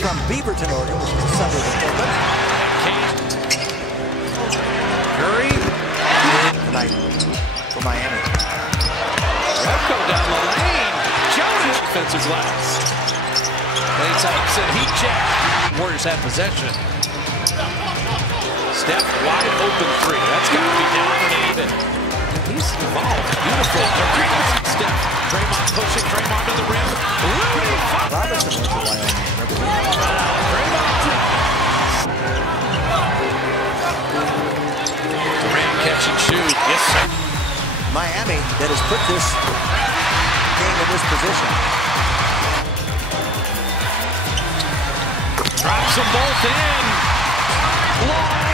from Beaverton, Oregon, which is a suburb of Portland. Curry Tonight for Miami. Repko down the lane. Jonas defensive glass. Klay Thompson, heat check. Warriors have possession. Steph wide open three. That's got to be down and even. He's involved. Beautiful. Steph. Draymond pushing. Draymond to the rim. Rudy. Robinson went to Wyoming. Durant catch and shoot. Yes, sir. Miami that has put this game in this position. Drops them both in. Long